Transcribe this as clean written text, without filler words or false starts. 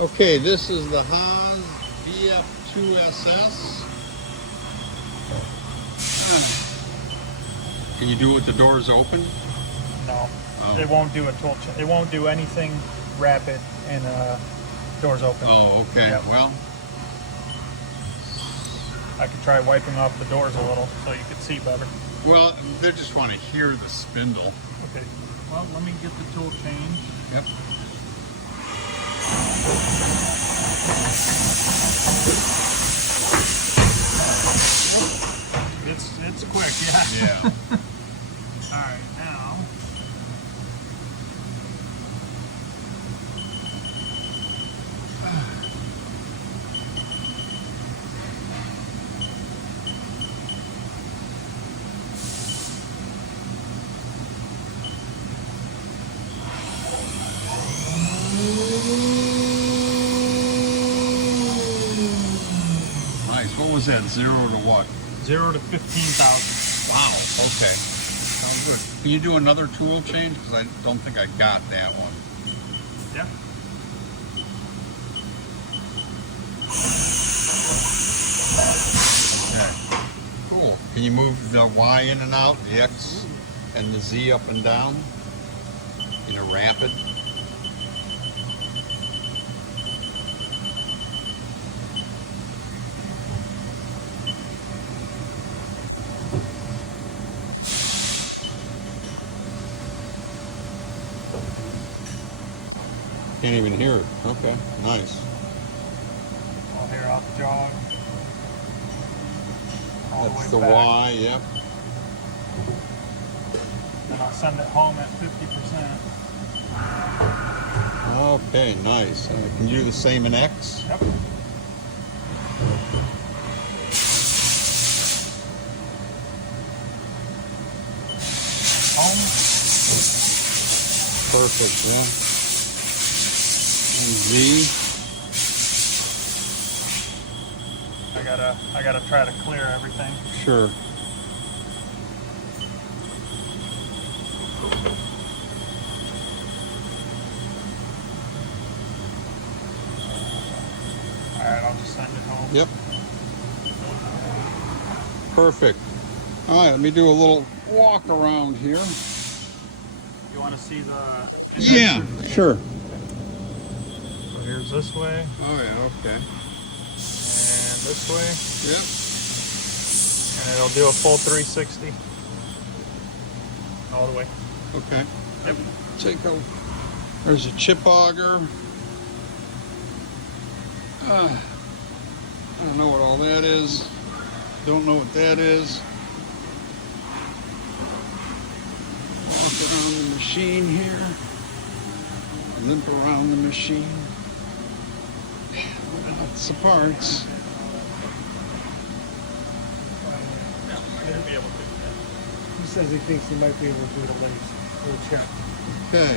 Okay, this is the HAAS VF-2SS. Can you do it with the doors open? No, Oh. it won't do a tool. It won't do anything rapid and doors open. Oh, okay. Yep. Well, I could try wiping off the doors a little so you could see better. well, they just want to hear the spindle. Okay. Well, let me get the tool change. Yep. It's quick, yeah. Yeah. All right, now. Nice. What was that? 0 to what? 0 to 15,000. Wow. Okay. Sounds good. Can you do another tool change? Because I don't think I got that one. Yeah. Okay. Cool. Can you move the Y in and out, the X and the Z up and down in a rapid? Can't even hear it. Okay, nice. I'll hear off jog. All That's the the way back. Y, yep. And I'll send it home at 50%. Okay, nice. Can you do the same in X? Yep. Home. Perfect, yeah. And Z. I gotta try to clear everything. Sure. Alright, I'll just send it home. Yep. Perfect. All right, let me do a little walk around here. You want to see the... Yeah, sure. So here's this way, Oh yeah, okay. and this way, Yep. and it'll do a full 360. All the way. Okay. Yep. Take a. There's a chip auger. I don't know what all that is. Don't know what that is. Walk around the machine here. Limp around the machine. Lots of parts. Yeah, you'll be able to. He says he thinks he might be able to do it later. We'll check. Okay.